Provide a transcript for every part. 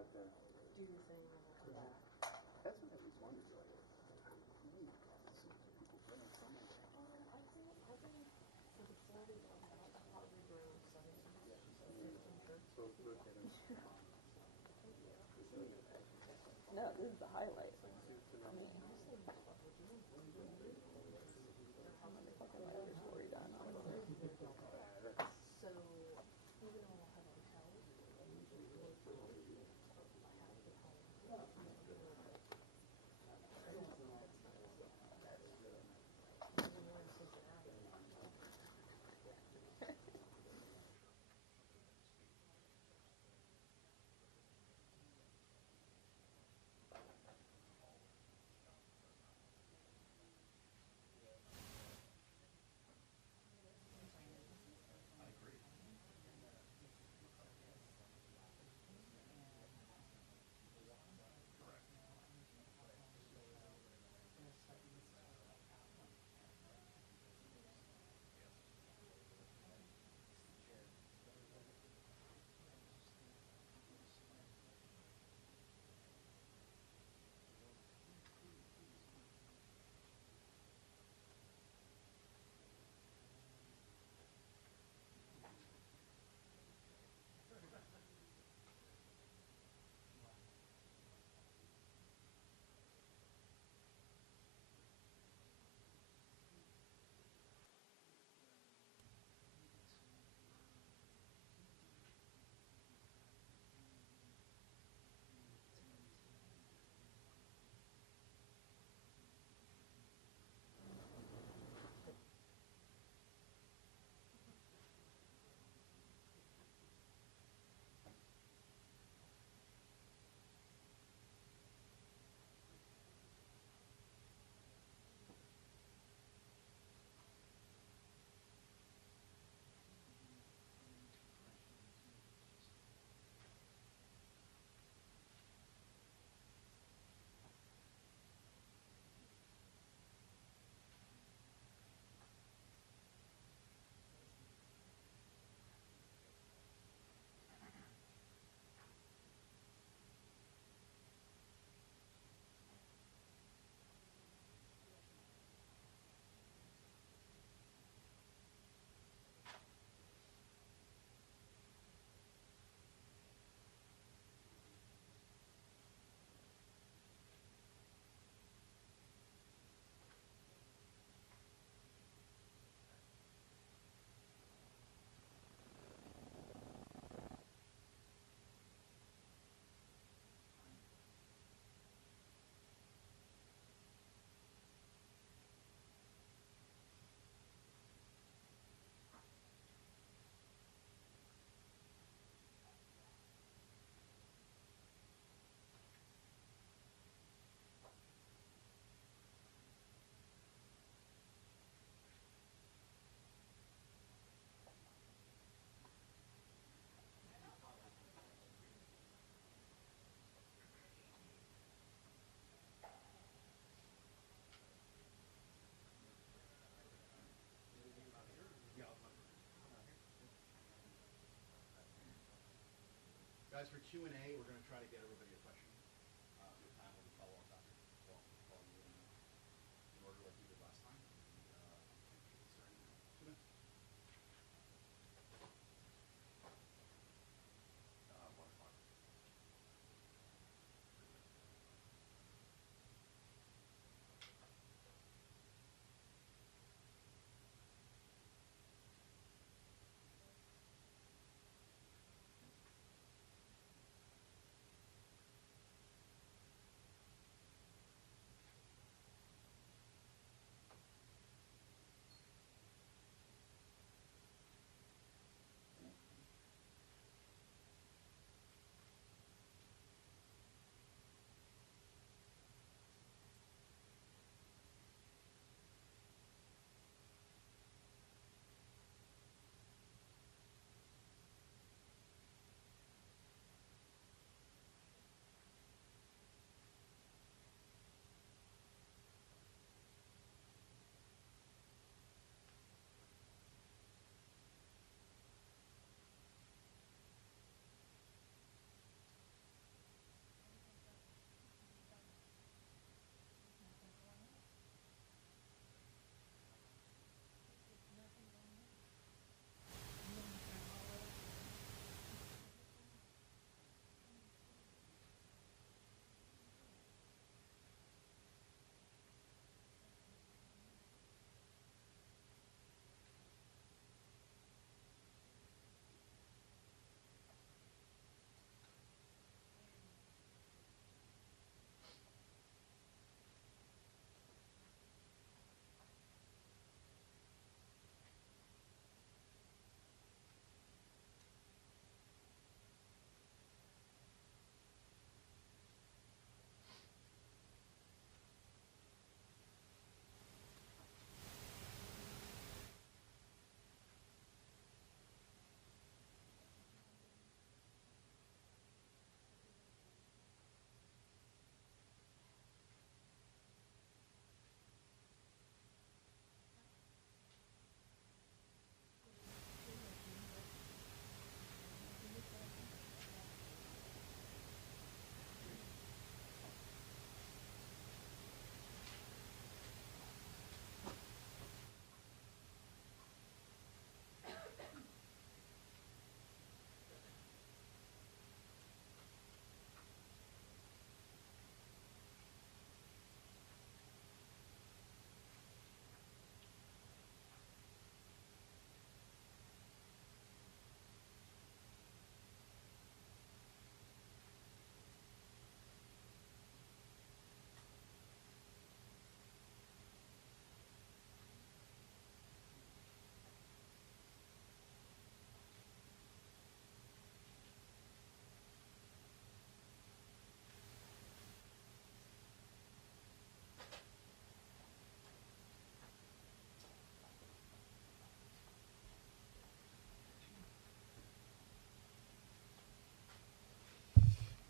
have to do your thing and we'll come back. That's what I always wondered, like, people bring so much. I think for the 40, I'll probably bring 17. So look at them. No, this is the highlight. I mean, how many fucking other story done, honestly. So, even though I have hotels, I usually go to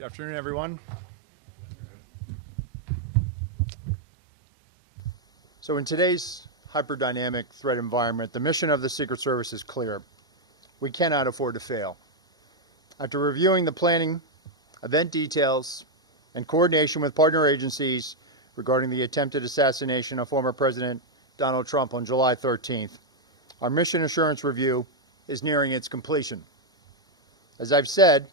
Good afternoon, everyone. So in today's hyperdynamic threat environment, the mission of the Secret Service is clear. We cannot afford to fail. After reviewing the planning, event details, and coordination with partner agencies regarding the attempted assassination of former President Donald Trump on July 13th, our mission assurance review is nearing its completion. As I've said,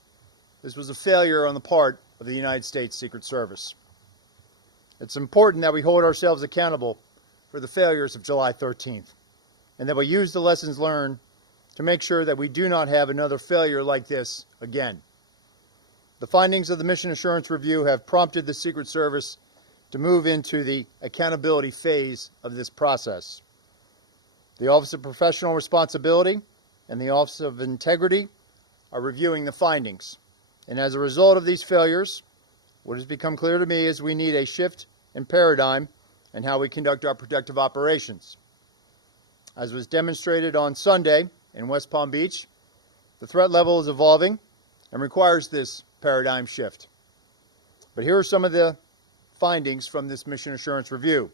this was a failure on the part of the United States Secret Service. It's important that we hold ourselves accountable for the failures of July 13th, and that we use the lessons learned to make sure that we do not have another failure like this again. The findings of the Mission Assurance Review have prompted the Secret Service to move into the accountability phase of this process. The Office of Professional Responsibility and the Office of Integrity are reviewing the findings. And as a result of these failures, what has become clear to me is we need a shift in paradigm in how we conduct our protective operations. As was demonstrated on Sunday in West Palm Beach, the threat level is evolving and requires this paradigm shift. But here are some of the findings from this Mission Assurance Review.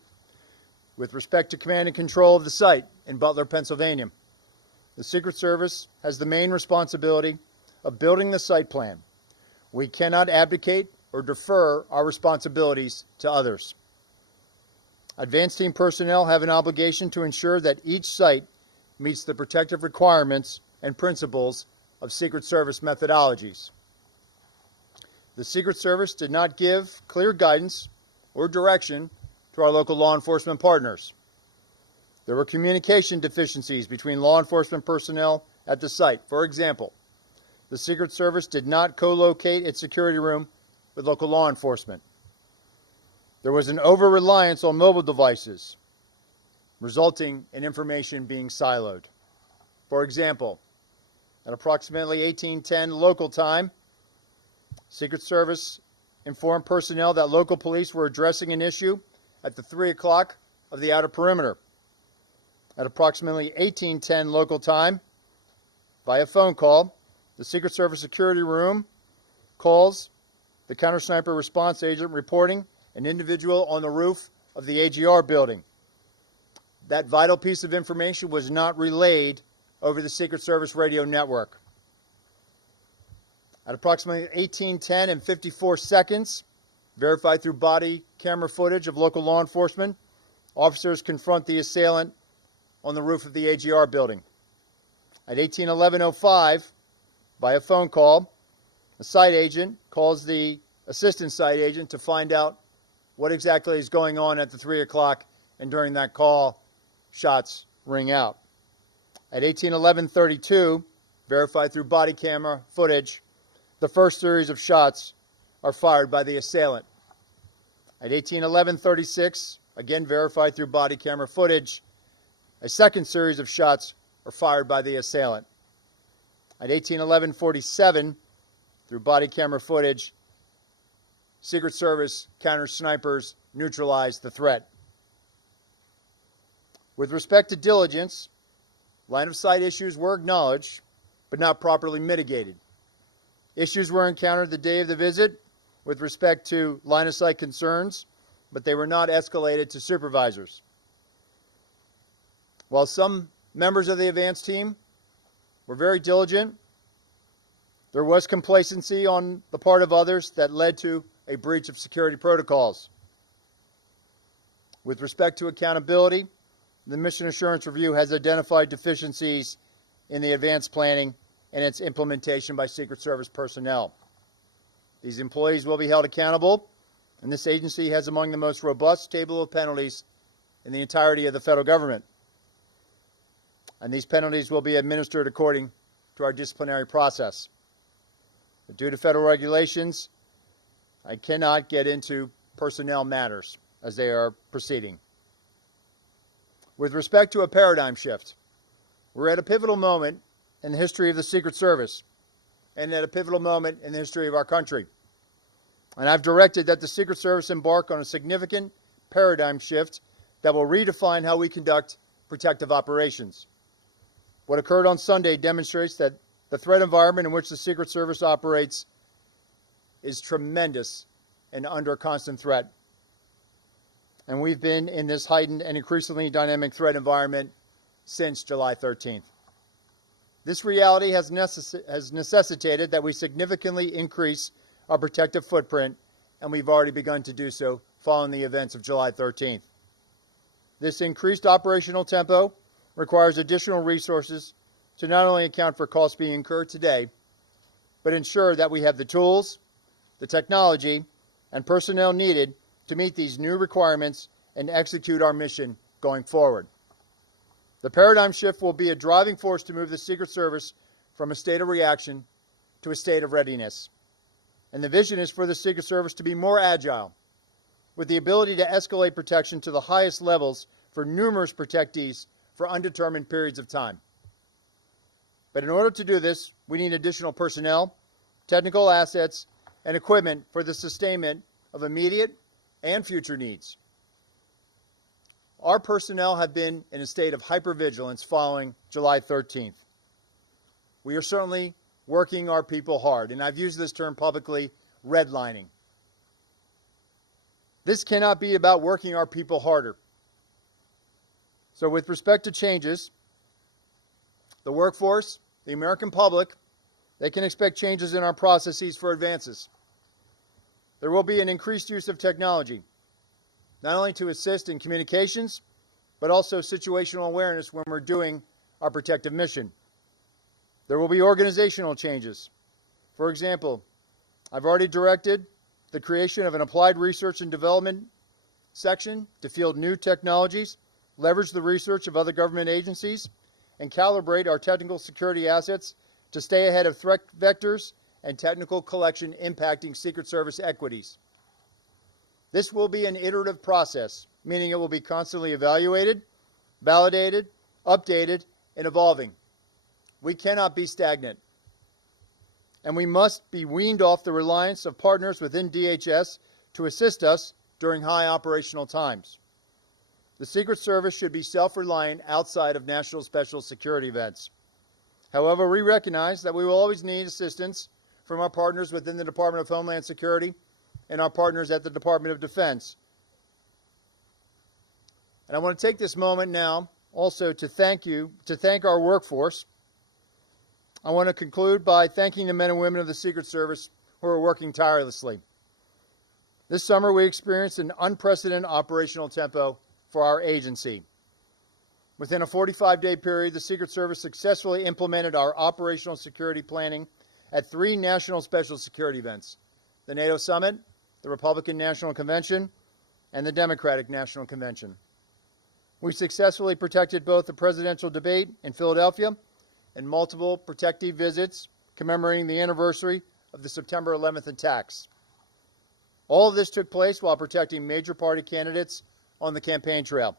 With respect to command and control of the site in Butler, Pennsylvania, the Secret Service has the main responsibility of building the site plan. We cannot abdicate or defer our responsibilities to others. Advanced team personnel have an obligation to ensure that each site meets the protective requirements and principles of Secret Service methodologies. The Secret Service did not give clear guidance or direction to our local law enforcement partners. There were communication deficiencies between law enforcement personnel at the site. For example, the Secret Service did not co-locate its security room with local law enforcement. There was an over-reliance on mobile devices, resulting in information being siloed. For example, at approximately 18:10 local time, Secret Service informed personnel that local police were addressing an issue at the 3 o'clock of the outer perimeter. At approximately 18:10 local time, via phone call, the Secret Service security room calls the counter-sniper response agent reporting an individual on the roof of the AGR building. That vital piece of information was not relayed over the Secret Service radio network. At approximately 18:10 and 54 seconds, verified through body camera footage of local law enforcement, officers confront the assailant on the roof of the AGR building. At 18:11:05, by a phone call, a site agent calls the assistant site agent to find out what exactly is going on at the 3 o'clock, and during that call, shots ring out. At 18:11:32, verified through body camera footage, the first series of shots are fired by the assailant. At 18:11:36, again verified through body camera footage, a second series of shots are fired by the assailant. At 18:11:47, through body camera footage, Secret Service counter-snipers neutralized the threat. With respect to diligence, line-of-sight issues were acknowledged, but not properly mitigated. Issues were encountered the day of the visit with respect to line-of-sight concerns, but they were not escalated to supervisors. While some members of the advance team were very diligent, there was complacency on the part of others that led to a breach of security protocols. With respect to accountability, the Mission Assurance Review has identified deficiencies in the advanced planning and its implementation by Secret Service personnel. These employees will be held accountable, and this agency has among the most robust table of penalties in the entirety of the federal government. And these penalties will be administered according to our disciplinary process. But due to federal regulations, I cannot get into personnel matters as they are proceeding. With respect to a paradigm shift, we're at a pivotal moment in the history of the Secret Service and at a pivotal moment in the history of our country. And I've directed that the Secret Service embark on a significant paradigm shift that will redefine how we conduct protective operations. What occurred on Sunday demonstrates that the threat environment in which the Secret Service operates is tremendous and under constant threat. And we've been in this heightened and increasingly dynamic threat environment since July 13th. This reality has necessitated that we significantly increase our protective footprint, and we've already begun to do so following the events of July 13th. This increased operational tempo requires additional resources to not only account for costs being incurred today, but ensure that we have the tools, the technology, and personnel needed to meet these new requirements and execute our mission going forward. The paradigm shift will be a driving force to move the Secret Service from a state of reaction to a state of readiness. And the vision is for the Secret Service to be more agile, with the ability to escalate protection to the highest levels for numerous protectees for undetermined periods of time. But in order to do this, we need additional personnel, technical assets, and equipment for the sustainment of immediate and future needs. Our personnel have been in a state of hypervigilance following July 13th. We are certainly working our people hard, and I've used this term publicly, redlining. This cannot be about working our people harder. So with respect to changes, the workforce, the American public, they can expect changes in our processes for advances. There will be an increased use of technology, not only to assist in communications, but also situational awareness when we're doing our protective mission. There will be organizational changes. For example, I've already directed the creation of an applied research and development section to field new technologies, leverage the research of other government agencies, and calibrate our technical security assets to stay ahead of threat vectors and technical collection impacting Secret Service equities. This will be an iterative process, meaning it will be constantly evaluated, validated, updated, and evolving. We cannot be stagnant. And we must be weaned off the reliance of partners within DHS to assist us during high operational times. The Secret Service should be self-reliant outside of national special security events. However, we recognize that we will always need assistance from our partners within the Department of Homeland Security and our partners at the Department of Defense. And I want to take this moment now also to thank our workforce. I want to conclude by thanking the men and women of the Secret Service who are working tirelessly. This summer we experienced an unprecedented operational tempo for our agency. Within a 45-day period, the Secret Service successfully implemented our operational security planning at 3 national special security events: the NATO Summit, the Republican National Convention, and the Democratic National Convention. We successfully protected both the presidential debate in Philadelphia and multiple protectee visits commemorating the anniversary of the September 11th attacks. All of this took place while protecting major party candidates on the campaign trail.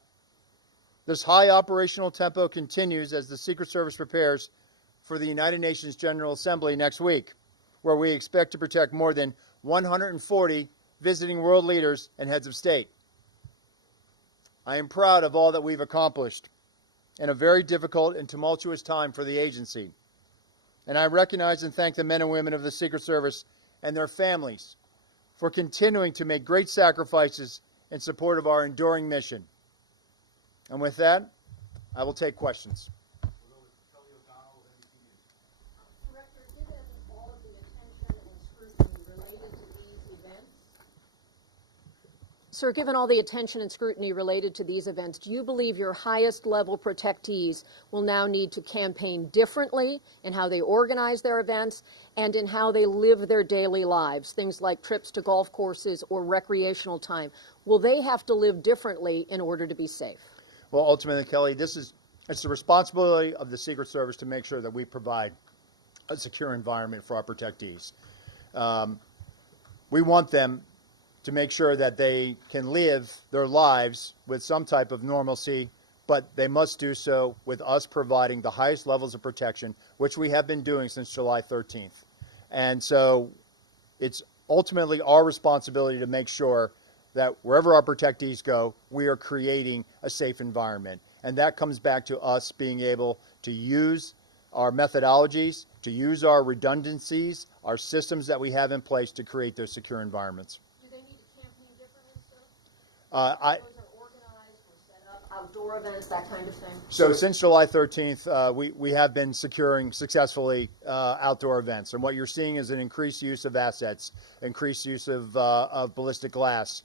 This high operational tempo continues as the Secret Service prepares for the United Nations General Assembly next week, where we expect to protect more than 140 visiting world leaders and heads of state. I am proud of all that we've accomplished in a very difficult and tumultuous time for the agency. And I recognize and thank the men and women of the Secret Service and their families for continuing to make great sacrifices in support of our enduring mission. And with that, I will take questions. Director, given all of the attention and scrutiny related to these events? Sir, given all the attention and scrutiny related to these events, do you believe your highest level protectees will now need to campaign differently in how they organize their events and in how they live their daily lives, things like trips to golf courses or recreational time? Will they have to live differently in order to be safe? Well, ultimately, Kelly, it's the responsibility of the Secret Service to make sure that we provide a secure environment for our protectees. We want them to make sure that they can live their lives with some type of normalcy, but they must do so with us providing the highest levels of protection, which we have been doing since July 13th. And so it's ultimately our responsibility to make sure that wherever our protectees go, we are creating a safe environment. And that comes back to us being able to use our methodologies to use our redundancies, our systems that we have in place to create those secure environments. Do they need to campaign differently, sir? I, Those are organized or set up, outdoor events, that kind of thing? So since July 13th, we have been securing successfully outdoor events. And what you're seeing is an increased use of assets, increased use of ballistic glass.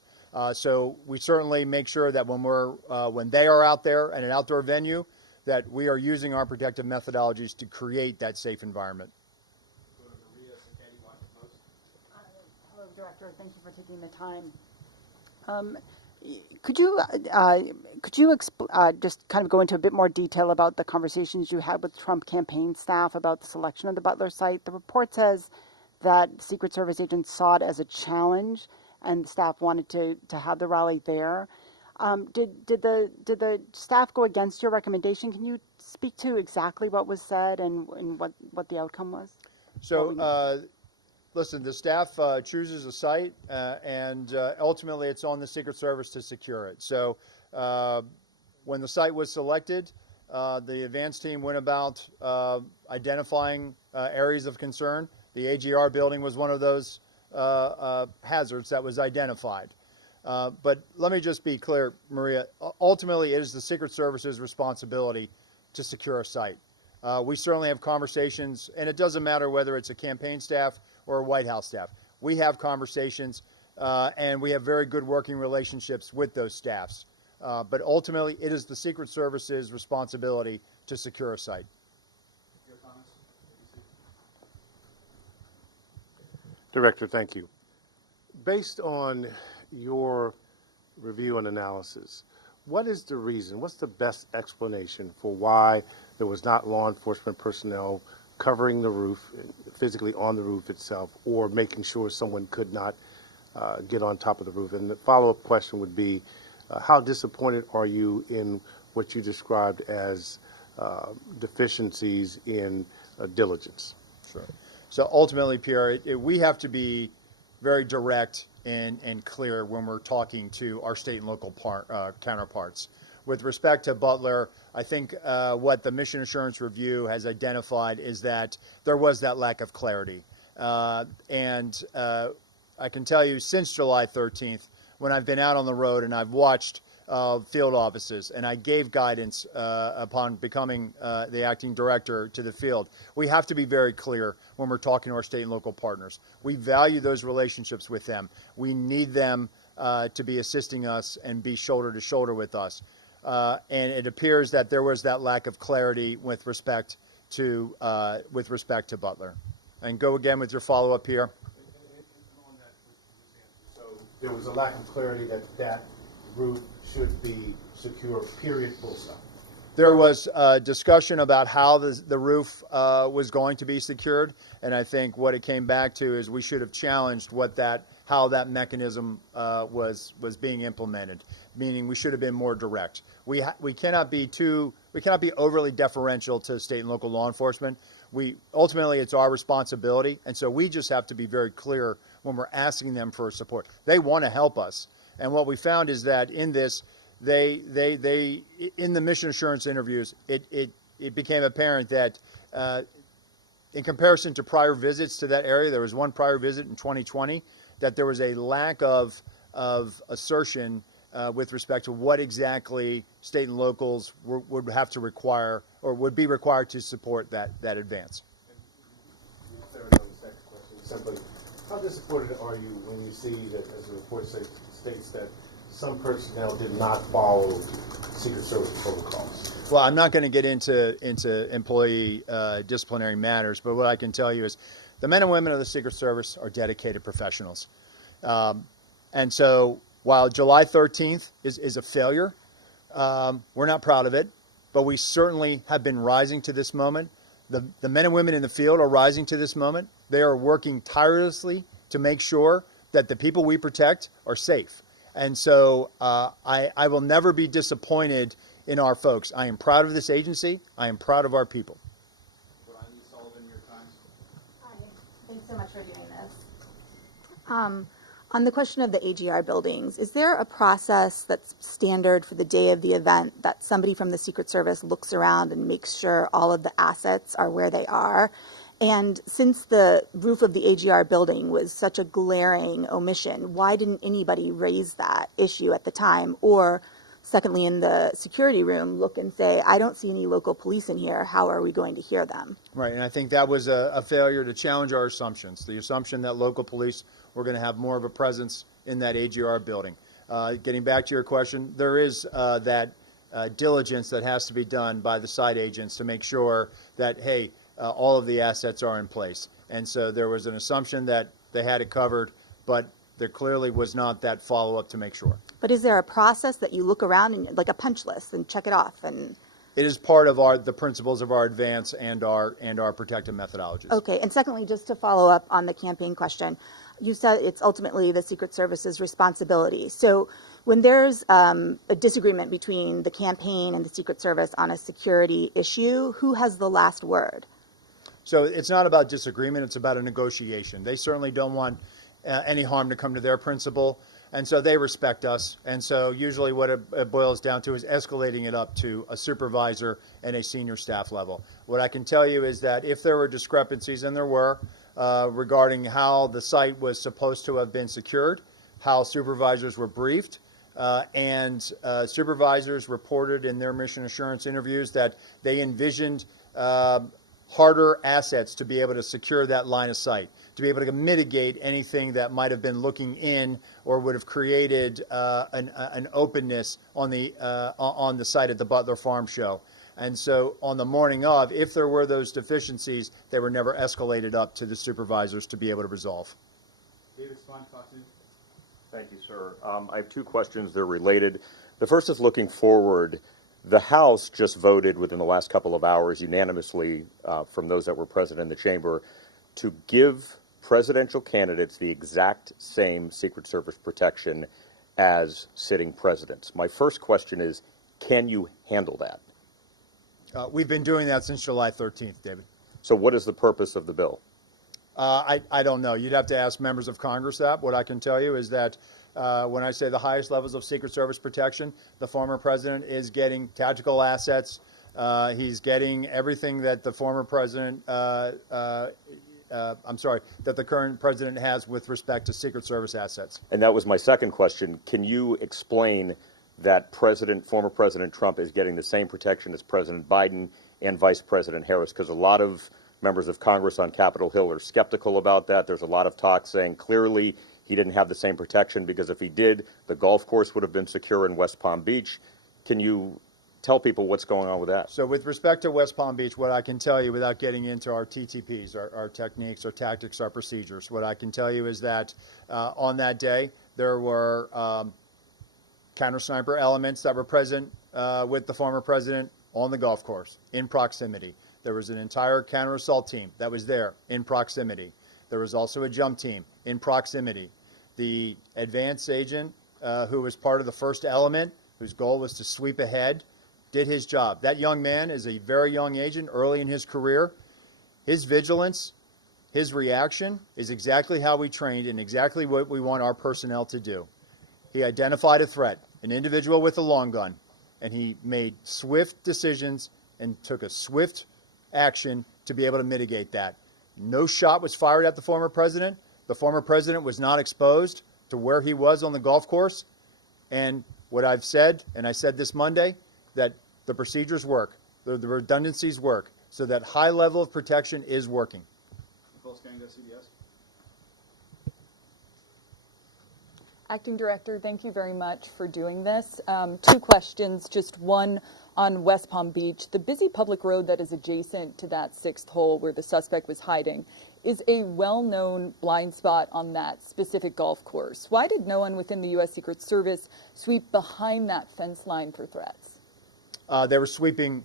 So we certainly make sure that when they are out there at an outdoor venue, that we are using our protective methodologies to create that safe environment. Hello, Director. Thank you for taking the time. Could you just kind of go into a bit more detail about the conversations you had with Trump campaign staff about the selection of the Butler site? The report says that Secret Service agents saw it as a challenge, and the staff wanted to have the rally there. Did the staff go against your recommendation? Can you speak to exactly what was said and what the outcome was? So, listen, the staff chooses a site, and ultimately it's on the Secret Service to secure it. So when the site was selected, the advance team went about identifying areas of concern. The AGR building was one of those hazards that was identified. But let me just be clear, Maria, ultimately it is the Secret Service's responsibility to secure a site. We certainly have conversations, and it doesn't matter whether it's a campaign staff or a White House staff. We have conversations, and we have very good working relationships with those staffs. But ultimately, it is the Secret Service's responsibility to secure a site. Director, thank you. Based on your review and analysis, what is the reason, what's the best explanation for why there was not law enforcement personnel covering the roof, physically on the roof itself, or making sure someone could not get on top of the roof? And the follow-up question would be, how disappointed are you in what you described as deficiencies in diligence? Sure. So ultimately, Pierre, we have to be very direct and clear when we're talking to our state and local counterparts. With respect to Butler, I think what the Mission Assurance Review has identified is that there was that lack of clarity. And I can tell you, since July 13th, when I've been out on the road and I've watched field offices, and I gave guidance upon becoming the acting director to the field. We have to be very clear when we're talking to our state and local partners. We value those relationships with them. We need them to be assisting us and be shoulder to shoulder with us. And it appears that there was that lack of clarity with respect to Butler. And go again with your follow-up here. So there was a lack of clarity that roof should be secure, period, full stop. There was a discussion about how the roof was going to be secured, and I think what it came back to is we should have challenged how that mechanism was being implemented. Meaning, we should have been more direct. We cannot be overly deferential to state and local law enforcement. Ultimately it's our responsibility, and so we just have to be very clear when we're asking them for support. They want to help us, and what we found is that in this, they in the mission assurance interviews, it became apparent that in comparison to prior visits to that area, there was one prior visit in 2020, that there was a lack of assertion with respect to what exactly state and locals would have to require or would be required to support that advance. Simply, how disappointed are you when you see that, as the report states, that some personnel did not follow Secret Service protocols? Well, I'm not going to get into employee disciplinary matters, but what I can tell you is the men and women of the Secret Service are dedicated professionals. And so while July 13th is a failure, we're not proud of it, but we certainly have been rising to this moment. The men and women in the field are rising to this moment. They are working tirelessly to make sure that the people we protect are safe. And so I will never be disappointed in our folks. I am proud of this agency. I am proud of our people. Hi, thanks so much for doing this. On the question of the AGR buildings, is there a process that's standard for the day of the event that somebody from the Secret Service looks around and makes sure all of the assets are where they are? And since the roof of the AGR building was such a glaring omission, why didn't anybody raise that issue at the time? Or secondly, in the security room, look and say, I don't see any local police in here. How are we going to hear them? Right, and I think that was a failure to challenge our assumptions. The assumption that local police were going to have more of a presence in that AGR building. Getting back to your question, there is that diligence that has to be done by the site agents to make sure that, hey, all of the assets are in place. And so there was an assumption that they had it covered, but there clearly was not that follow-up to make sure. But is there a process that you look around and like a punch list and check it off? And It is part of the principles of our advance and our protective methodologies. okay. And secondly, just to follow up on the campaign question, you said it's ultimately the Secret Service's responsibility. So when there's a disagreement between the campaign and the Secret Service on a security issue, who has the last word? So it's not about disagreement, it's about a negotiation. They certainly don't want any harm to come to their principal, and so they respect us. And so usually what it boils down to is escalating it up to a supervisor and a senior staff level. What I can tell you is that if there were discrepancies, and there were, regarding how the site was supposed to have been secured, how supervisors were briefed, and supervisors reported in their mission assurance interviews that they envisioned harder assets to be able to secure that line of sight, to be able to mitigate anything that might have been looking in or would have created an openness on the site at the Butler Farm Show. And so on the morning of, if there were those deficiencies, they were never escalated up to the supervisors to be able to resolve. David Stein, Fox News. Thank you, sir. I have two questions. They're related. The first is looking forward. The House just voted within the last couple of hours unanimously from those that were present in the chamber to give presidential candidates the exact same Secret Service protection as sitting presidents. My first question is, can you handle that? We've been doing that since July 13th, David. So what is the purpose of the bill? I don't know. You'd have to ask members of Congress that. What I can tell you is that when I say the highest levels of Secret Service protection, the former president is getting tactical assets. He's getting everything that the former president, that the current president has with respect to Secret Service assets. And that was my second question. Can you explain that former President Trump is getting the same protection as President Biden and Vice President Harris? Because a lot of members of Congress on Capitol Hill are skeptical about that. There's a lot of talk saying clearly he didn't have the same protection because if he did, the golf course would have been secure in West Palm Beach. Can you tell people what's going on with that? So with respect to West Palm Beach, what I can tell you without getting into our TTPs, our techniques, our tactics, our procedures, what I can tell you is that on that day there were counter-sniper elements that were present with the former president on the golf course in proximity. There was an entire counter-assault team that was there in proximity. There was also a jump team in proximity. The advance agent who was part of the first element, whose goal was to sweep ahead, did his job. That young man is a very young agent, early in his career. His vigilance, his reaction is exactly how we trained and exactly what we want our personnel to do. He identified a threat, an individual with a long gun, and he made swift decisions and took a swift action to be able to mitigate that. No shot was fired at the former president. The former president was not exposed to where he was on the golf course. And what I've said, and I said this Monday, that the procedures work, the redundancies work, so that high level of protection is working. CBS. Acting Director, thank you very much for doing this. Two questions, just one on West Palm Beach. The busy public road that is adjacent to that sixth hole where the suspect was hiding is a well-known blind spot on that specific golf course. Why did no one within the U.S. Secret Service sweep behind that fence line for threats? They were sweeping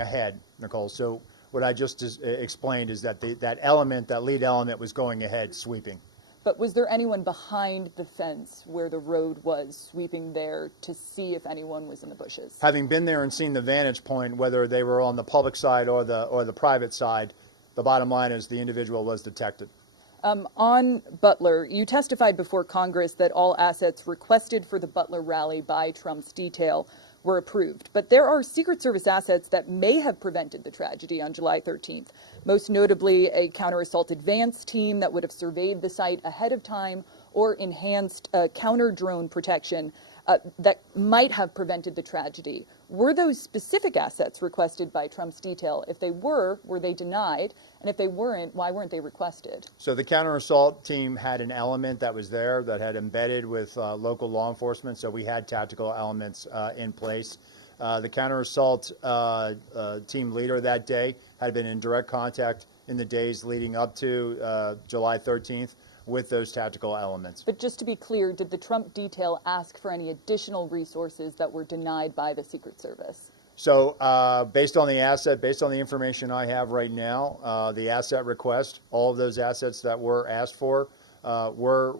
ahead, Nicole. So what I just explained is that that lead element was going ahead sweeping. But was there anyone behind the fence where the road was sweeping there to see if anyone was in the bushes? Having been there and seen the vantage point, whether they were on the public side or the private side, the bottom line is the individual was detected. On Butler, you testified before Congress that all assets requested for the Butler rally by Trump's detail were approved. But there are Secret Service assets that may have prevented the tragedy on July 13th, most notably a counter-assault advance team that would have surveyed the site ahead of time or enhanced counter-drone protection that might have prevented the tragedy. Were those specific assets requested by Trump's detail? If they were they denied? And if they weren't, why weren't they requested? So the counter-assault team had an element that was there that had embedded with local law enforcement, so we had tactical elements in place. The counter-assault team leader that day had been in direct contact in the days leading up to July 13th with those tactical elements. But just to be clear, did the Trump detail ask for any additional resources that were denied by the Secret Service? So based on the information I have right now, the asset request, all of those assets that were asked for were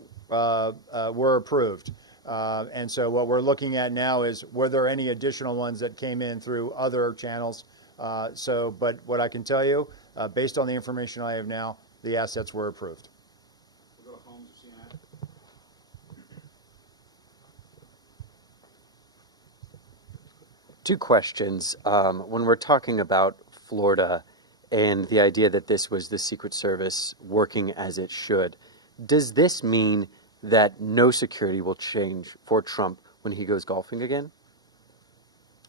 approved. And so what we're looking at now is, were there any additional ones that came in through other channels? But what I can tell you, based on the information I have now, the assets were approved. Two questions. When we're talking about Florida and the idea that this was the Secret Service working as it should, does this mean that no security will change for Trump when he goes golfing again?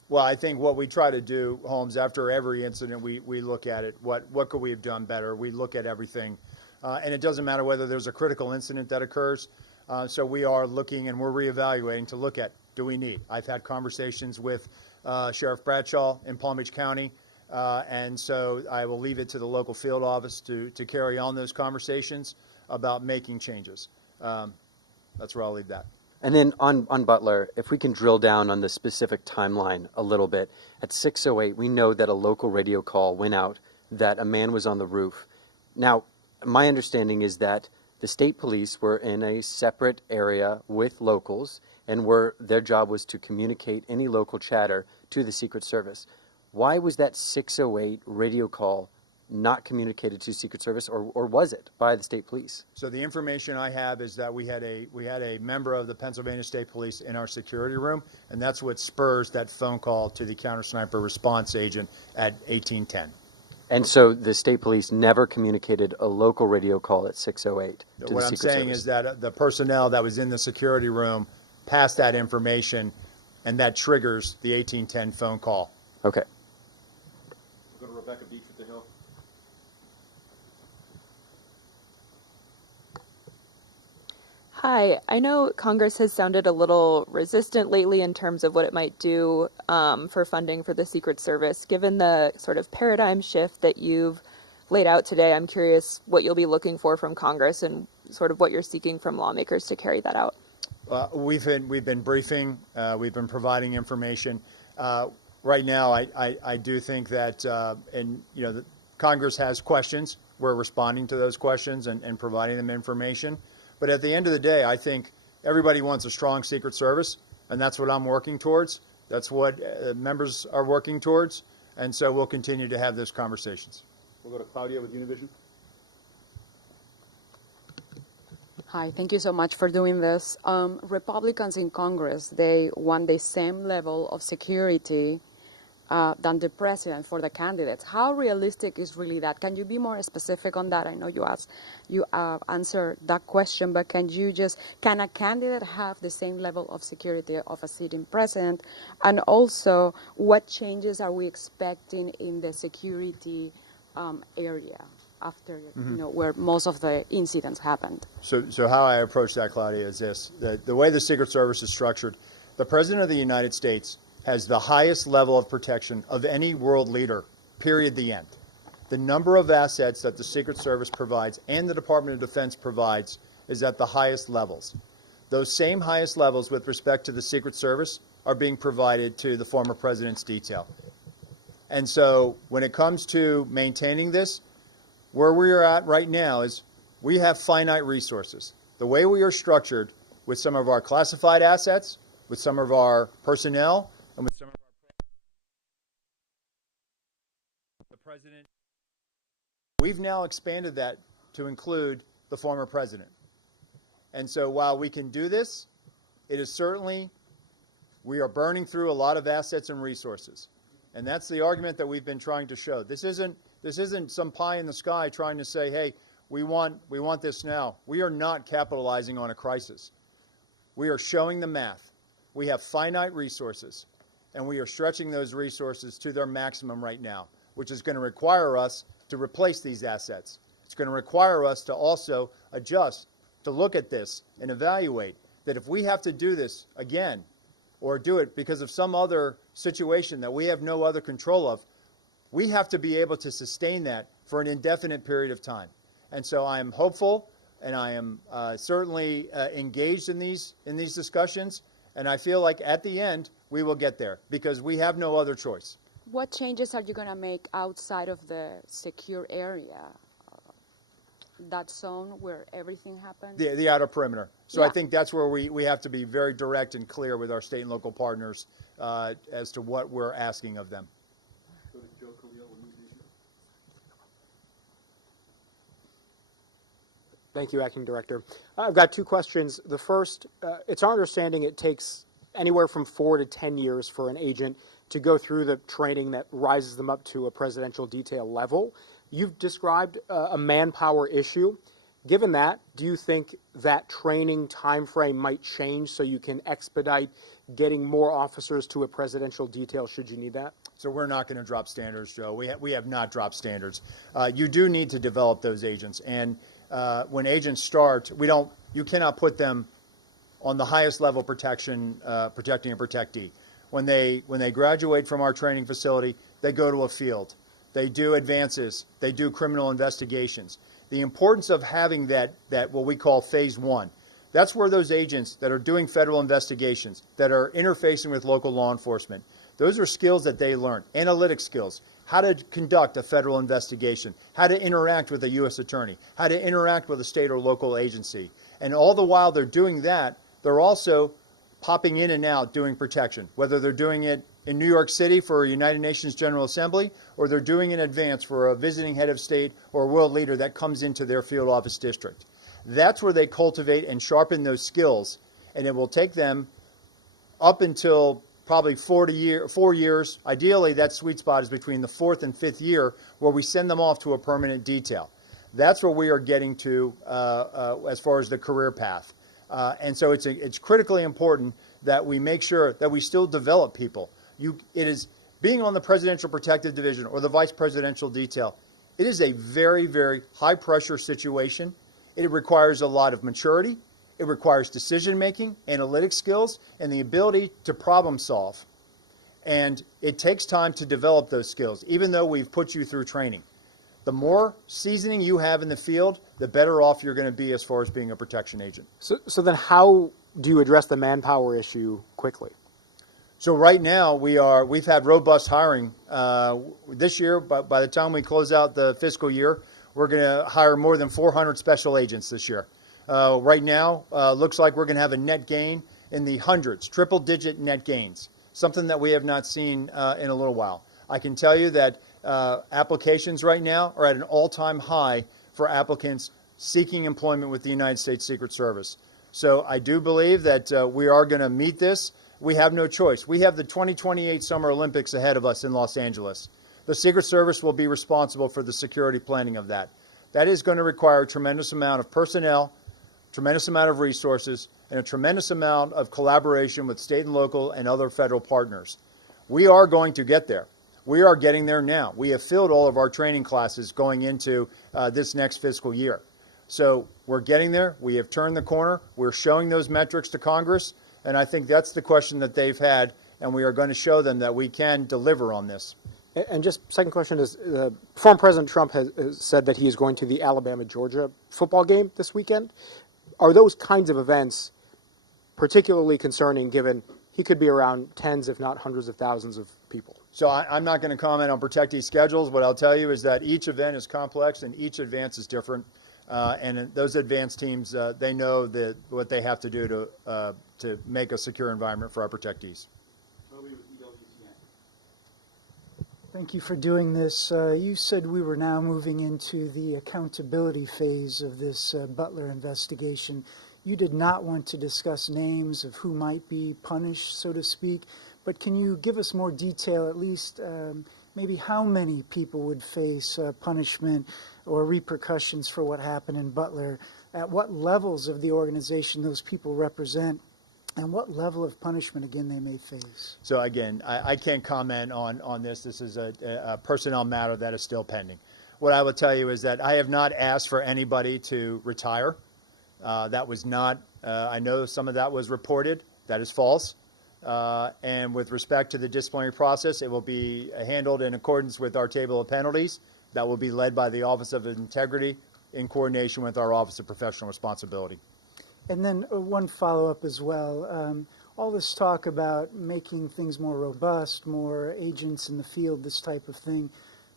Well, I think what we try to do, Holmes, after every incident, we look at it. What could we have done better? We look at everything. And it doesn't matter whether there's a critical incident that occurs. So we are looking and we're reevaluating to look at, do we need? I've had conversations with Sheriff Bradshaw in Palm Beach County, and so I will leave it to the local field office to carry on those conversations about making changes. That's where I'll leave that. And then on Butler, if we can drill down on the specific timeline a little bit, at 6:08, we know that a local radio call went out that a man was on the roof. Now, my understanding is that the state police were in a separate area with locals, and their job was to communicate any local chatter to the Secret Service. Why was that 6:08 radio call not communicated to Secret Service, or was it by the state police? So the information I have is that we had a member of the Pennsylvania State Police in our security room, and that's what spurs that phone call to the counter sniper response agent at 1810. And so the state police never communicated a local radio call at 6:08 to the What I'm Secret saying Service. is that the personnel that was in the security room passed that information, and that triggers the 1810 phone call. Okay. We'll go to Rebecca Beach at the Hill. Hi, I know Congress has sounded a little resistant lately in terms of what it might do for funding for the Secret Service. Given the sort of paradigm shift that you've laid out today, I'm curious what you'll be looking for from Congress and sort of what you're seeking from lawmakers to carry that out. We've been briefing, we've been providing information. Right now, I do think that, Congress has questions. We're responding to those questions and providing them information. But at the end of the day, I think everybody wants a strong Secret Service, and that's what I'm working towards. That's what members are working towards, and so we'll continue to have those conversations. We'll go to Claudia with Univision. Hi, thank you so much for doing this. Republicans in Congress, they want the same level of security than the president for the candidates. How realistic is really that? Can you be more specific on that? I know you answered that question, but can a candidate have the same level of security of a sitting president? And also, what changes are we expecting in the security area after, where most of the incidents happened? So how I approach that, Claudia, is this. The way the Secret Service is structured, the President of the United States has the highest level of protection of any world leader, period, the end. The number of assets that the Secret Service provides and the Department of Defense provides is at the highest levels. Those same highest levels with respect to the Secret Service are being provided to the former president's detail. And so when it comes to maintaining this, where we are at right now is we have finite resources. The way we are structured with some of our classified assets, with some of our personnel, and with some of the president, we've now expanded that to include the former president. And so while we can do this, it is certainly We are burning through a lot of assets and resources. And that's the argument that we've been trying to show. This isn't some pie in the sky trying to say, hey, we want this now. We are not capitalizing on a crisis. We are showing the math. We have finite resources, and we are stretching those resources to their maximum right now, which is going to require us to replace these assets. It's going to require us to also adjust, to look at this and evaluate that if we have to do this again, or do it because of some other situation that we have no other control of, we have to be able to sustain that for an indefinite period of time. And so I am hopeful, and I am certainly engaged in these discussions, and I feel like at the end we will get there because we have no other choice. What changes are you going to make outside of the secure area? That zone where everything happens? The outer perimeter. So Yeah. I think that's where we have to be very direct and clear with our state and local partners as to what we're asking of them. Thank you, Acting Director. I've got two questions. The first, it's our understanding it takes anywhere from 4 to 10 years for an agent to go through the training that rises them up to a presidential detail level. You've described a manpower issue. Given that, do you think that training timeframe might change so you can expedite getting more officers to a presidential detail should you need that? So we're not going to drop standards, Joe. We have not dropped standards. You do need to develop those agents, and when agents start, you cannot put them on the highest level protecting a protectee. When they graduate from our training facility, they go to a field. They do advances. They do criminal investigations. The importance of having that what we call phase one, that's where those agents that are doing federal investigations, that are interfacing with local law enforcement, those are skills that they learn, analytic skills, how to conduct a federal investigation, how to interact with a U.S. attorney, how to interact with a state or local agency. And all the while they're doing that, they're also popping in and out doing protection, whether they're doing it in New York City for a United Nations General Assembly, or they're doing in advance for a visiting head of state or world leader that comes into their field office district. That's where they cultivate and sharpen those skills, and it will take them up until probably 4 years. Ideally, that sweet spot is between the 4th and 5th year where we send them off to a permanent detail. That's where we are getting to as far as the career path. And so it's critically important that we make sure that we still develop people. It is being on the Presidential Protective Division or the Vice Presidential Detail. It is a very, very high pressure situation. It requires a lot of maturity. It requires decision making, analytic skills, and the ability to problem solve. And it takes time to develop those skills, even though we've put you through training. The more seasoning you have in the field, the better off you're going to be as far as being a protection agent. So then how do you address the manpower issue quickly? So right now we've had robust hiring this year. But by the time we close out the fiscal year, we're going to hire more than 400 special agents this year. Right now, looks like we're going to have a net gain in the hundreds, triple-digit net gains, something that we have not seen in a little while. I can tell you that applications right now are at an all-time high for applicants seeking employment with the United States Secret Service. So I do believe that we are going to meet this. We have no choice. We have the 2028 Summer Olympics ahead of us in Los Angeles. The Secret Service will be responsible for the security planning of that. That is going to require a tremendous amount of personnel, tremendous amount of resources, and a tremendous amount of collaboration with state and local and other federal partners. We are going to get there. We are getting there now. We have filled all of our training classes going into this next fiscal year. So we're getting there. We have turned the corner. We're showing those metrics to Congress, and I think that's the question that they've had, and we are going to show them that we can deliver on this. And just second question is, former President Trump has said that he is going to the Alabama-Georgia football game this weekend. Are those kinds of events particularly concerning given he could be around tens, if not hundreds of thousands of people? So I'm not going to comment on protectee schedules. What I'll tell you is that each event is complex and each advance is different. And those advanced teams, they know what they have to do to make a secure environment for our protectees. Thank you for doing this. You said we were now moving into the accountability phase of this Butler investigation. you did not want to discuss names of who might be punished, so to speak, but can you give us more detail, at least maybe how many people would face punishment or repercussions for what happened in Butler, at what levels of the organization those people represent, and what level of punishment, again, they may face? So again, I can't comment on this. This is a personnel matter that is still pending. What I will tell you is that I have not asked for anybody to retire. That was not, I know some of that was reported. That is false. And with respect to the disciplinary process, it will be handled in accordance with our table of penalties. That will be led by the Office of Integrity in coordination with our Office of Professional Responsibility. And then one follow-up as well. All this talk about making things more robust, more agents in the field, this type of thing,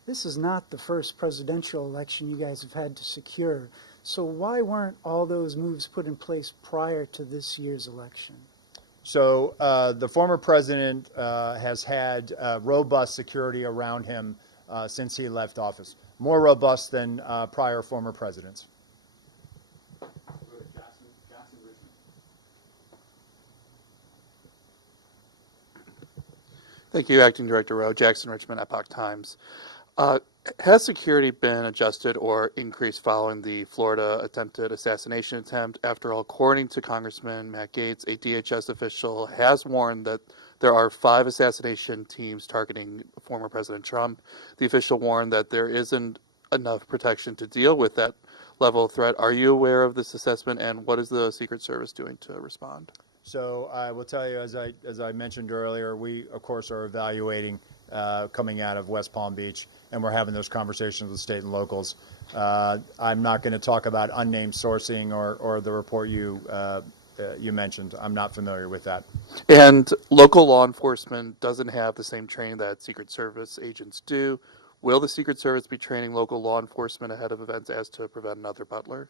this is not the first presidential election you guys have had to secure. So why weren't all those moves put in place prior to this year's election? So the former president has had robust security around him since he left office, more robust than prior former presidents. Thank you, Acting Director Rowe. Jackson Richmond, Epoch Times. Has security been adjusted or increased following the Florida attempted assassination attempt? After all, according to Congressman Matt Gaetz, a DHS official has warned that there are 5 assassination teams targeting former President Trump. The official warned that there isn't enough protection to deal with that level of threat. Are you aware of this assessment, and what is the Secret Service doing to respond? So I will tell you, as I mentioned earlier, we, of course, are evaluating coming out of West Palm Beach, and we're having those conversations with state and locals. I'm not going to talk about unnamed sourcing or the report you mentioned. I'm not familiar with that. And local law enforcement doesn't have the same training that Secret Service agents do. Will the Secret Service be training local law enforcement ahead of events as to prevent another Butler?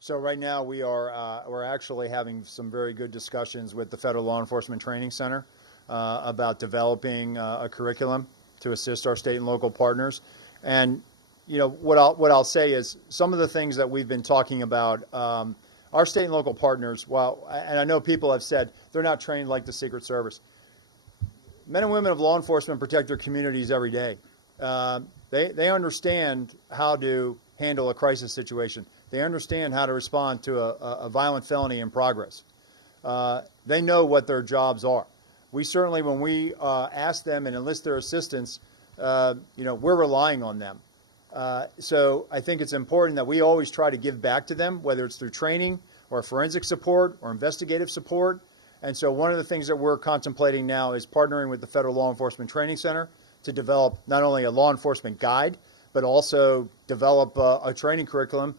So right now we're actually having some very good discussions with the Federal Law Enforcement Training Center about developing a curriculum to assist our state and local partners. And you know what I'll say is some of the things that we've been talking about. Our state and local partners, and I know people have said they're not trained like the Secret Service. Men and women of law enforcement protect their communities every day. They understand how to handle a crisis situation. They understand how to respond to a violent felony in progress. They know what their jobs are. We certainly, when we ask them and enlist their assistance, we're relying on them. So I think it's important that we always try to give back to them, whether it's through training or forensic support or investigative support. And so one of the things that we're contemplating now is partnering with the Federal Law Enforcement Training Center to develop not only a law enforcement guide, but also develop a training curriculum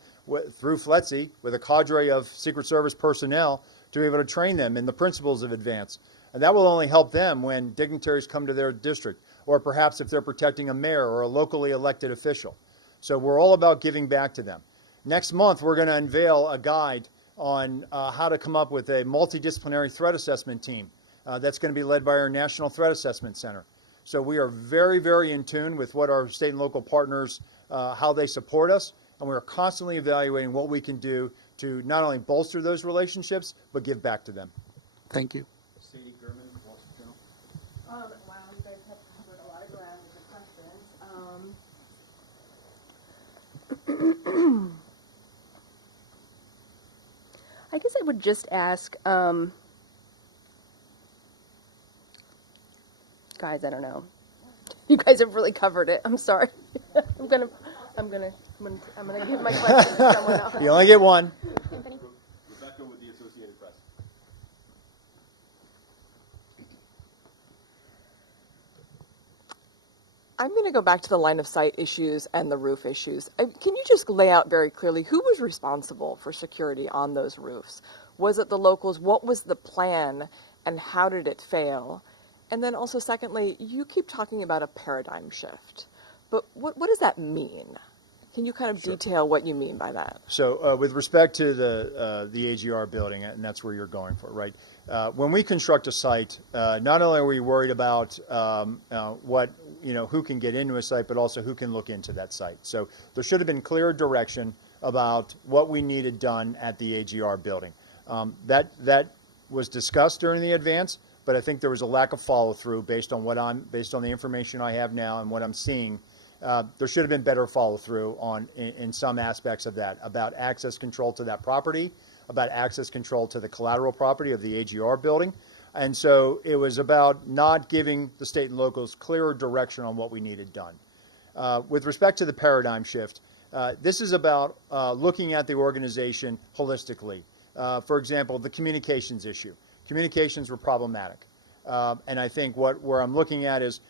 through FLETC with a cadre of Secret Service personnel to be able to train them in the principles of advance. And that will only help them when dignitaries come to their district, or perhaps if they're protecting a mayor or a locally elected official. So we're all about giving back to them. Next month, we're going to unveil a guide on how to come up with a multidisciplinary threat assessment team that's going to be led by our National Threat Assessment Center. So we are very, very in tune with what our state and local partners, how they support us, and we're constantly evaluating what we can do to not only bolster those relationships, but give back to them. Thank you. Sadie Gurman, Wall Street Journal. Wow, you guys have covered a lot of ground with the questions. I guess I would just ask, guys, I don't know. You guys have really covered it. I'm sorry. I'm gonna give my question to someone else. You only get one. Rebecca with the Associated Press. I'm going to go back to the line of sight issues and the roof issues. Can you just lay out very clearly who was responsible for security on those roofs? Was it the locals? What was the plan and how did it fail? And then also, secondly, you keep talking about a paradigm shift, but what does that mean? Can you kind of detail what you mean by that? So with respect to the AGR building, and that's where you're going for, right? When we construct a site, not only are we worried about who can get into a site, but also who can look into that site. So there should have been clear direction about what we needed done at the AGR building. That was discussed during the advance, but I think there was a lack of follow through based on the information I have now and what I'm seeing. There should have been better follow through in some aspects of that, about access control to that property, about access control to the collateral property of the AGR building. And so it was about not giving the state and locals clearer direction on what we needed done. With respect to the paradigm shift, this is about looking at the organization holistically. For example, the communications issue. Communications were problematic. And I think where I'm looking at is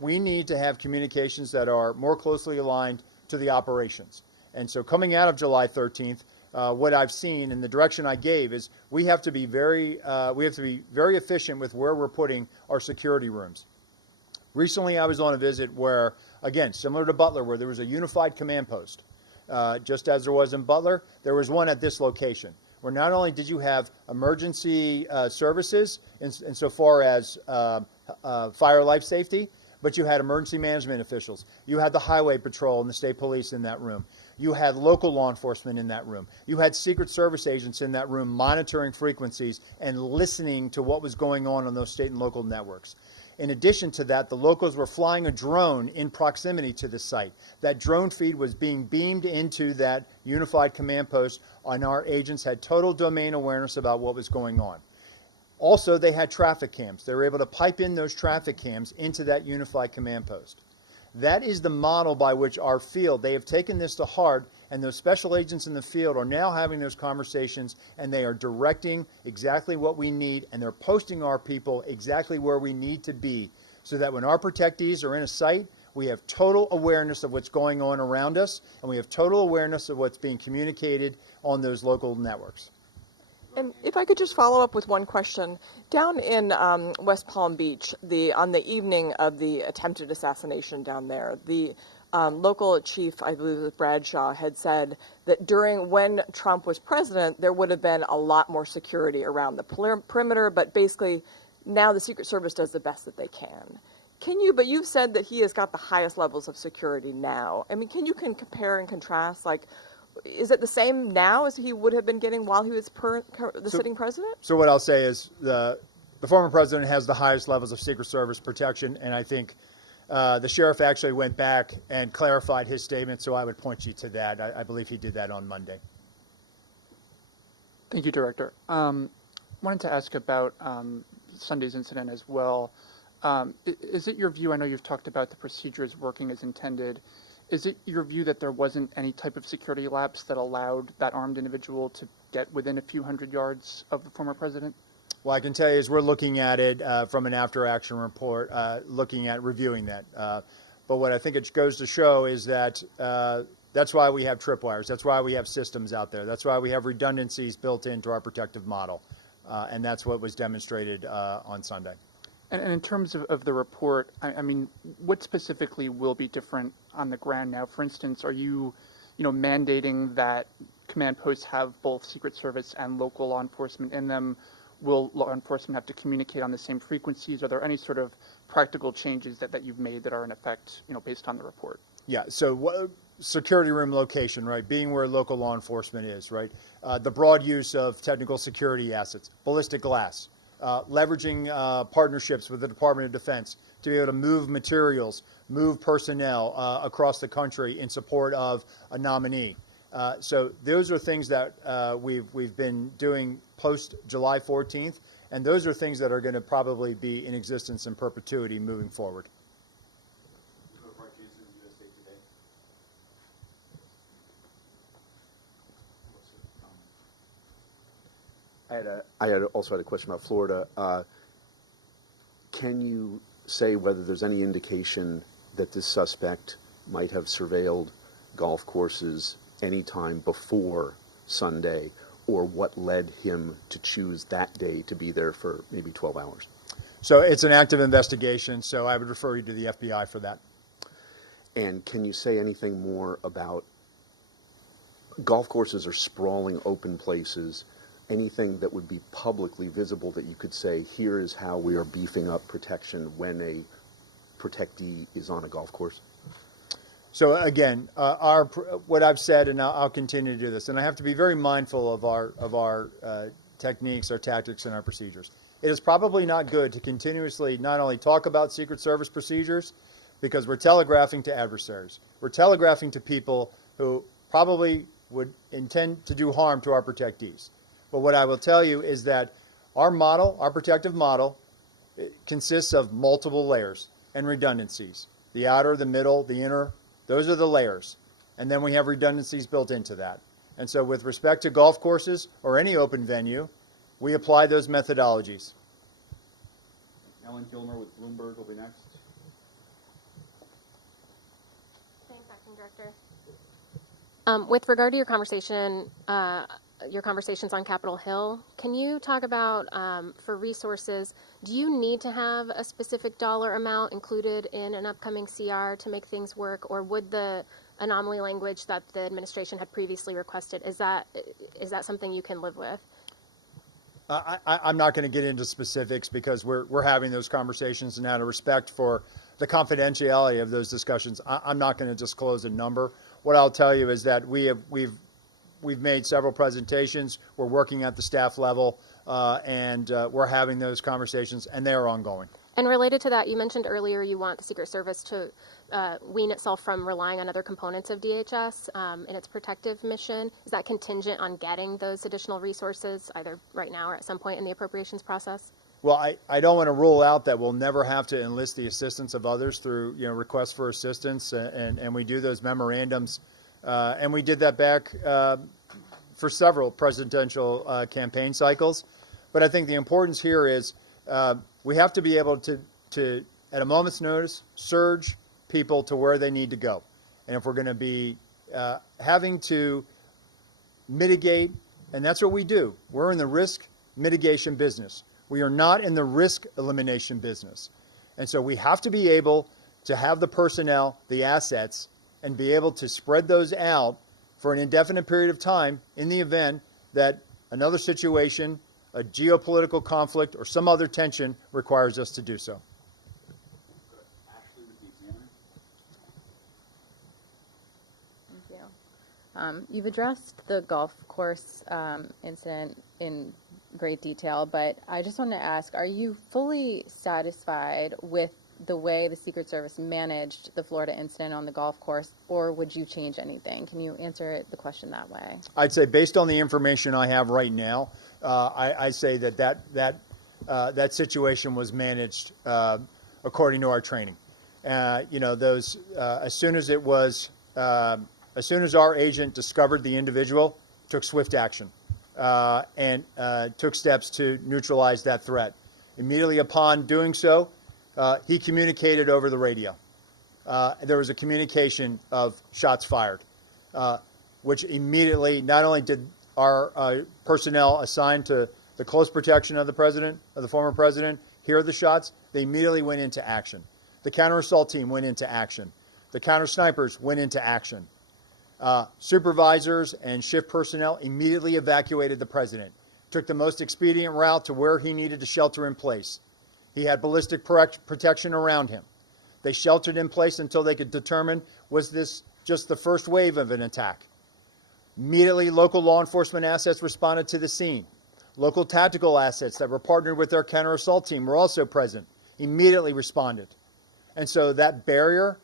we need to have communications that are more closely aligned to the operations. And so coming out of July 13th, what I've seen and the direction I gave is we have to be very efficient with where we're putting our security rooms. Recently, I was on a visit where, again, similar to Butler, where there was a unified command post. Just as there was in Butler, there was one at this location, where not only did you have emergency services insofar as fire life safety, but you had emergency management officials. You had the highway patrol and the state police in that room. You had local law enforcement in that room. You had Secret Service agents in that room monitoring frequencies and listening to what was going on those state and local networks. In addition to that, the locals were flying a drone in proximity to the site. That drone feed was being beamed into that unified command post, and our agents had total domain awareness about what was going on. Also, they had traffic cams. They were able to pipe in those traffic cams into that unified command post. That is the model by which our field, they have taken this to heart, and those special agents in the field are now having those conversations, and they are directing exactly what we need, and they're posting our people exactly where we need to be, so that when our protectees are in a site, we have total awareness of what's going on around us, and we have total awareness of what's being communicated on those local networks. And if I could just follow up with one question. Down in West Palm Beach, on the evening of the attempted assassination down there, the local chief, I believe it was Bradshaw, had said that when Trump was president, there would have been a lot more security around the perimeter, but basically now the Secret Service does the best that they can. But you've said that he has got the highest levels of security now. I mean, can you compare and contrast, like, is it the same now as he would have been getting while he was sitting president? So what I'll say is the former president has the highest levels of Secret Service protection, and I think the sheriff actually went back and clarified his statement, so I would point you to that. I believe he did that on Monday. Thank you, Director. Wanted to ask about Sunday's incident as well. Is it your view, I know you've talked about the procedures working as intended, is it your view that there wasn't any type of security lapse that allowed that armed individual to get within a few hundred yards of the former president? Well, I can tell you is we're looking at it from an after-action report, looking at reviewing that. But what I think it goes to show is that that's why we have tripwires. That's why we have systems out there. That's why we have redundancies built into our protective model. And that's what was demonstrated on Sunday. And in terms of the report, I mean, what specifically will be different on the ground now? For instance, are you mandating that command posts have both Secret Service and local law enforcement in them? Will law enforcement have to communicate on the same frequencies? Are there any sort of practical changes that you've made that are in effect, based on the report? Yeah, so security room location, right, being where local law enforcement is, right? The broad use of technical security assets, ballistic glass, leveraging partnerships with the Department of Defense to be able to move materials, move personnel across the country in support of a nominee. So those are things that we've been doing post July 14th, and those are things that are going to probably be in existence in perpetuity moving forward. I had also had a question about Florida. Can you say whether there's any indication that this suspect might have surveilled golf courses any time before Sunday, or what led him to choose that day to be there for maybe 12 hours? So it's an active investigation, so I would refer you to the FBI for that. And can you say anything more about golf courses are sprawling open places? Anything that would be publicly visible that you could say, here is how we are beefing up protection when a protectee is on a golf course? So again, what I've said, and I'll continue to do this, and I have to be very mindful of our techniques, our tactics, and our procedures. It is probably not good to continuously not only talk about Secret Service procedures, because we're telegraphing to adversaries. We're telegraphing to people who probably would intend to do harm to our protectees. But what I will tell you is that our model, our protective model, consists of multiple layers and redundancies. The outer, the middle, the inner, those are the layers. And then we have redundancies built into that. And so with respect to golf courses or any open venue, we apply those methodologies. Ellen Gilmer with Bloomberg will be next. Thanks, Acting Director. With regard to your conversations on Capitol Hill, can you talk about, for resources, do you need to have a specific dollar amount included in an upcoming CR to make things work, or would the anomaly language that the administration had previously requested, is that something you can live with? I'm not going to get into specifics because we're having those conversations, and out of respect for the confidentiality of those discussions, I'm not going to disclose a number. What I'll tell you is that we've made several presentations. We're working at the staff level, and we're having those conversations, and they are ongoing. And related to that, you mentioned earlier you want the Secret Service to wean itself from relying on other components of DHS in its protective mission. Is that contingent on getting those additional resources, either right now or at some point in the appropriations process? Well, I don't want to rule out that we'll never have to enlist the assistance of others through requests for assistance, and we do those memorandums, and we did that back for several presidential campaign cycles. But I think the importance here is we have to be able to at a moment's notice surge people to where they need to go, and if we're going to be having to mitigate, and that's what we do. We're in the risk mitigation business. We are not in the risk elimination business. And so we have to be able to have the personnel, the assets, and be able to spread those out for an indefinite period of time in the event that another situation, a geopolitical conflict, or some other tension requires us to do so. Ashley with the Examiner. Thank you. You've addressed the golf course incident in great detail, but I just want to ask, are you fully satisfied with the way the Secret Service managed the Florida incident on the golf course, or would you change anything? Can you answer the question that way? I'd say based on the information I have right now, I say that situation was managed according to our training. As soon as our agent discovered the individual, took swift action. And took steps to neutralize that threat. Immediately upon doing so, he communicated over the radio. There was a communication of shots fired, which immediately, not only did our personnel assigned to the close protection of the president, of the former president, hear the shots, they immediately went into action. The counter-assault team went into action. The counter-snipers went into action. Supervisors and shift personnel immediately evacuated the president, took the most expedient route to where he needed to shelter in place. He had ballistic protection around him. They sheltered in place until they could determine, was this just the first wave of an attack? Immediately, local law enforcement assets responded to the scene. Local tactical assets that were partnered with their counter-assault team were also present, immediately responded. And so that barrier,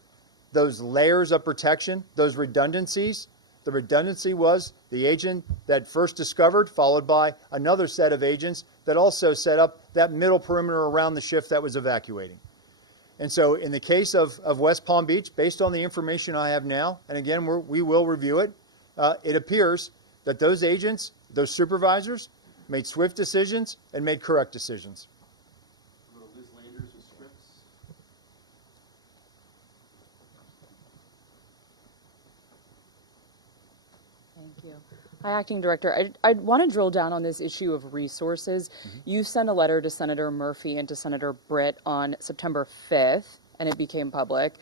those layers of protection, those redundancies, the redundancy was the agent that first discovered, followed by another set of agents that also set up that middle perimeter around the shift that was evacuating. And so in the case of West Palm Beach, based on the information I have now, and again, we will review it, it appears that those agents, those supervisors, made swift decisions and made correct decisions. Liz Landers with Scripps. Thank you. Hi, Acting Director. I want to drill down on this issue of resources. You sent a letter to Senator Murphy and to Senator Britt on September 5th, and it became public.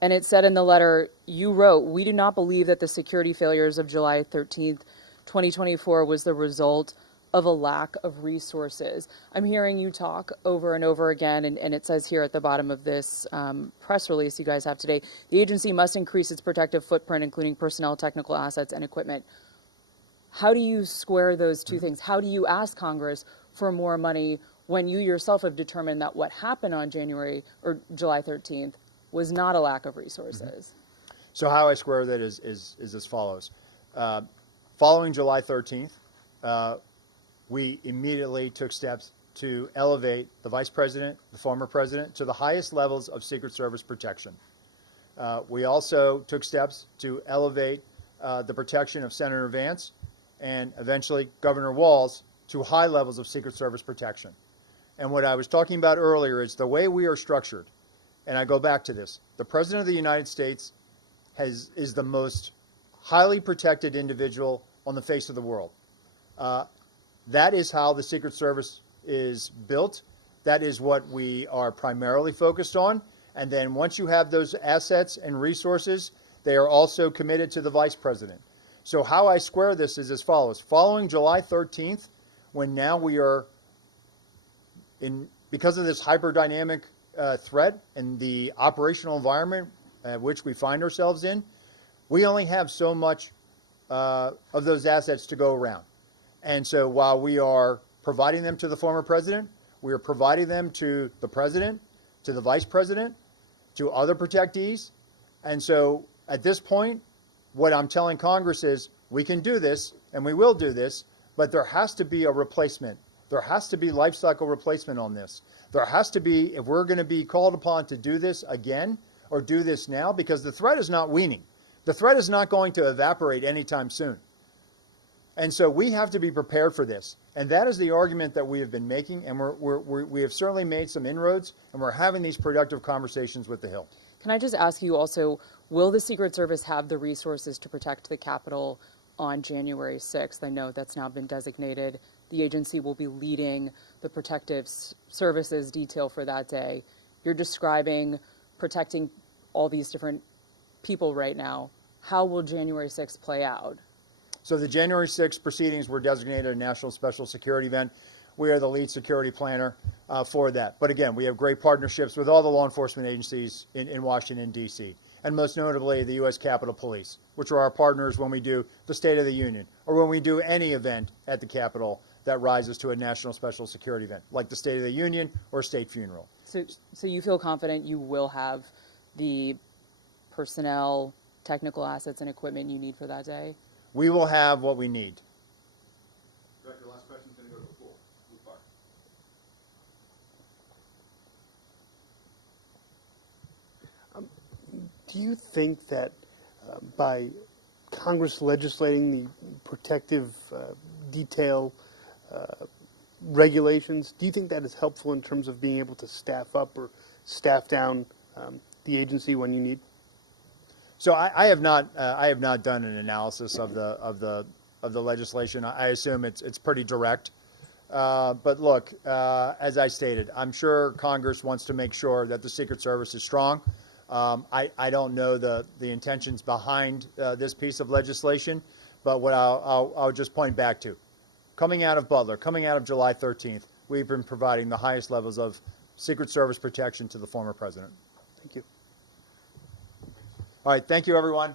And it said in the letter, you wrote, "We do not believe that the security failures of July 13th, 2024 was the result of a lack of resources." I'm hearing you talk over and over again, and it says here at the bottom of this press release you guys have today, the agency must increase its protective footprint, including personnel, technical assets, and equipment. How do you square those two things? How do you ask Congress for more money when you yourself have determined that what happened on July 13th was not a lack of resources? So how I square that is as follows. Following July 13th, we immediately took steps to elevate the Vice President, the former President, to the highest levels of Secret Service protection. We also took steps to elevate the protection of Senator Vance and eventually Governor Walz to high levels of Secret Service protection. And what I was talking about earlier is the way we are structured, and I go back to this, the President of the United States is the most highly protected individual on the face of the world. That is how the Secret Service is built. That is what we are primarily focused on. And then once you have those assets and resources, they are also committed to the Vice President. So how I square this is as follows. Following July 13th, when now we are because of this hyper-dynamic threat and the operational environment which we find ourselves in, we only have so much of those assets to go around. And so while we are providing them to the former president, we are providing them to the president, to the vice president, to other protectees. And so at this point, what I'm telling Congress is we can do this and we will do this, but there has to be a replacement. There has to be life cycle replacement on this. There has to be, if we're going to be called upon to do this again or do this now, because the threat is not waning. The threat is not going to evaporate anytime soon. And so we have to be prepared for this. And that is the argument that we have been making, and we have certainly made some inroads, and we're having these productive conversations with the Hill. Can I just ask you also, will the Secret Service have the resources to protect the Capitol on January 6th? I know that's now been designated. The agency will be leading the protective services detail for that day. You're describing protecting all these different people right now. How will January 6th play out? So the January 6th proceedings were designated a national special security event. We are the lead security planner for that. But again, we have great partnerships with all the law enforcement agencies in Washington, D.C., and most notably the U.S. Capitol Police, which are our partners when we do the State of the Union or when we do any event at the Capitol that rises to a national special security event, like the State of the Union or state funeral. So you feel confident you will have the personnel, technical assets, and equipment you need for that day? We will have what we need. Director, last question is going to go to the floor. Blue card. Do you think that by Congress legislating the protective detail regulations, do you think that is helpful in terms of being able to staff up or staff down the agency when you need? So I have not done an analysis of the legislation. I assume it's pretty direct. But look, as I stated, I'm sure Congress wants to make sure that the Secret Service is strong. I don't know the intentions behind this piece of legislation, but what I'll just point back to, coming out of Butler, coming out of July 13th, we've been providing the highest levels of Secret Service protection to the former president. Thank you. All right, thank you, everyone.